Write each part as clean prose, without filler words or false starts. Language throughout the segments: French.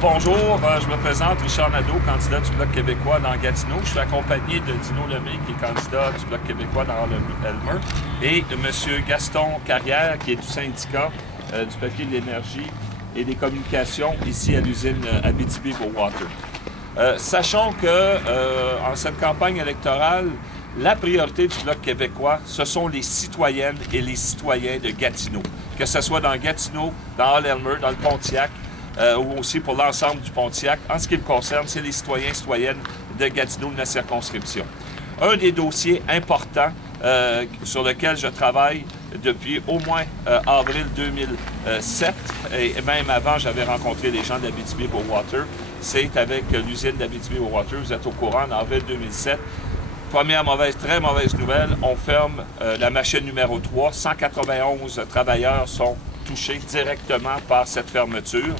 Bonjour, je me présente, Richard Nadeau, candidat du Bloc québécois dans Gatineau. Je suis accompagné de Dino Lemay, qui est candidat du Bloc québécois dans Elmer, et de M. Gaston Carrière, qui est du syndicat du papier, de l'énergie et des communications ici à l'usine Abitibi-Bowater. Sachons que en cette campagne électorale, la priorité du Bloc québécois, ce sont les citoyennes et les citoyens de Gatineau. Que ce soit dans Gatineau, dans Elmer, dans le Pontiac, ou aussi pour l'ensemble du Pontiac. En ce qui me concerne, c'est les citoyens et citoyennes de Gatineau de la circonscription. Un des dossiers importants sur lequel je travaille depuis au moins avril 2007, et même avant, j'avais rencontré les gens d'Abitibi-Bowater, c'est avec l'usine d'Abitibi-Bowater. Vous êtes au courant, en avril 2007. Première mauvaise, très mauvaise nouvelle, on ferme la machine numéro 3. 191 travailleurs sont touchés directement par cette fermeture.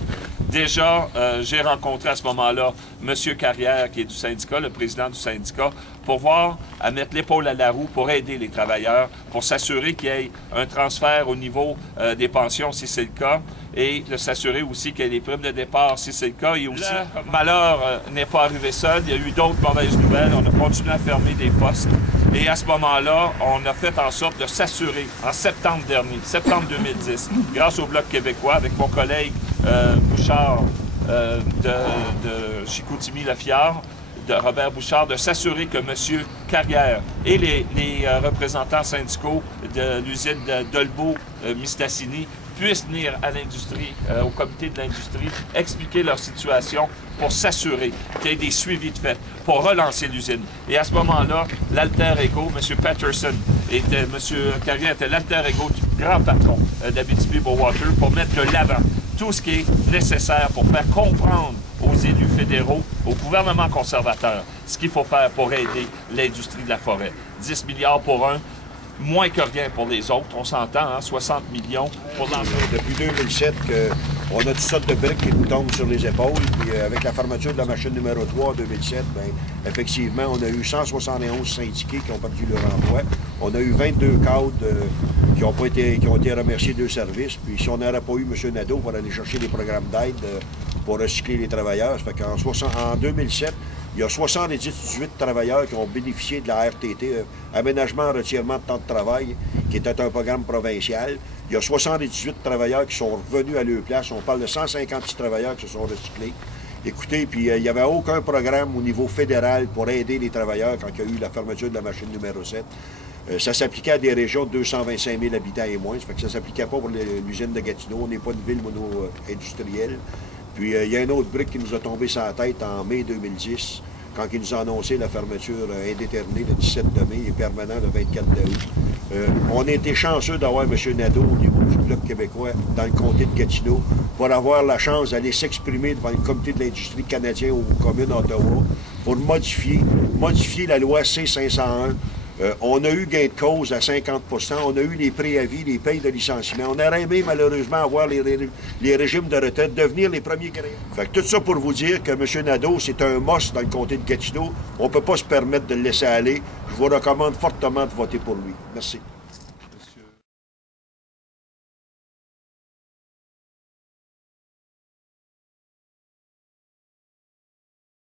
Déjà, j'ai rencontré à ce moment-là M. Carrière, qui est du syndicat, le président du syndicat, pour voir à mettre l'épaule à la roue pour aider les travailleurs, pour s'assurer qu'il y ait un transfert au niveau des pensions, si c'est le cas, et de s'assurer aussi qu'il y ait des primes de départ, si c'est le cas. Et aussi, le malheur n'est pas arrivé seul. Il y a eu d'autres mauvaises nouvelles. On a continué à fermer des postes. Et à ce moment-là, on a fait en sorte de s'assurer, en septembre dernier, septembre 2010, grâce au Bloc québécois, avec mon collègue Bouchard de Chicoutimi-Lafiard, de Robert Bouchard, de s'assurer que M. Carrière et les représentants syndicaux de l'usine de Dolbeau-Mistassini puissent venir à l'industrie, au comité de l'industrie, expliquer leur situation pour s'assurer qu'il y ait des suivis de fait, pour relancer l'usine. Et à ce moment-là, l'alter ego, M. Patterson, M. Carrière était l'alter ego du grand patron d'Abitibi-Bowater pour mettre de l'avant tout ce qui est nécessaire pour faire comprendre aux élus fédéraux, au gouvernement conservateur, ce qu'il faut faire pour aider l'industrie de la forêt. 10 milliards pour un, moins que rien pour les autres. On s'entend, hein, 60 millions pour l'entreprise. Depuis 2007, on a toutes sortes de briques qui nous tombent sur les épaules. Puis avec la fermeture de la machine numéro 3 en 2007, bien, effectivement, on a eu 171 syndiqués qui ont perdu leur emploi. On a eu 22 cadres qui ont été remerciés de services. Puis si on n'aurait pas eu M. Nadeau pour aller chercher des programmes d'aide pour recycler les travailleurs, ça fait qu'en 2007, il y a 78 travailleurs qui ont bénéficié de la RTT, Aménagement en retirement de temps de travail, qui était un programme provincial. Il y a 78 travailleurs qui sont revenus à leur place. On parle de 156 travailleurs qui se sont recyclés. Écoutez, puis il n'y avait aucun programme au niveau fédéral pour aider les travailleurs quand il y a eu la fermeture de la machine numéro 7. Ça s'appliquait à des régions de 225 000 habitants et moins. Ça fait que ça ne s'appliquait pas pour l'usine de Gatineau. On n'est pas une ville mono-industrielle. Puis il y a un autre brique qui nous a tombé sur la tête en mai 2010, quand ils nous ont annoncé la fermeture indéterminée le 17 de mai et permanent le 24 août. On a été chanceux d'avoir M. Nadeau au niveau du Bloc québécois dans le comté de Gatineau pour avoir la chance d'aller s'exprimer devant le comité de l'industrie canadien aux communes d'Ottawa pour modifier la loi C-501. On a eu gain de cause à 50 %, on a eu les préavis, les payes de licenciement. On aurait aimé malheureusement avoir les régimes de retraite, devenir les premiers créants. Fait que tout ça pour vous dire que M. Nadeau, c'est un must dans le comté de Gatineau. On ne peut pas se permettre de le laisser aller. Je vous recommande fortement de voter pour lui. Merci.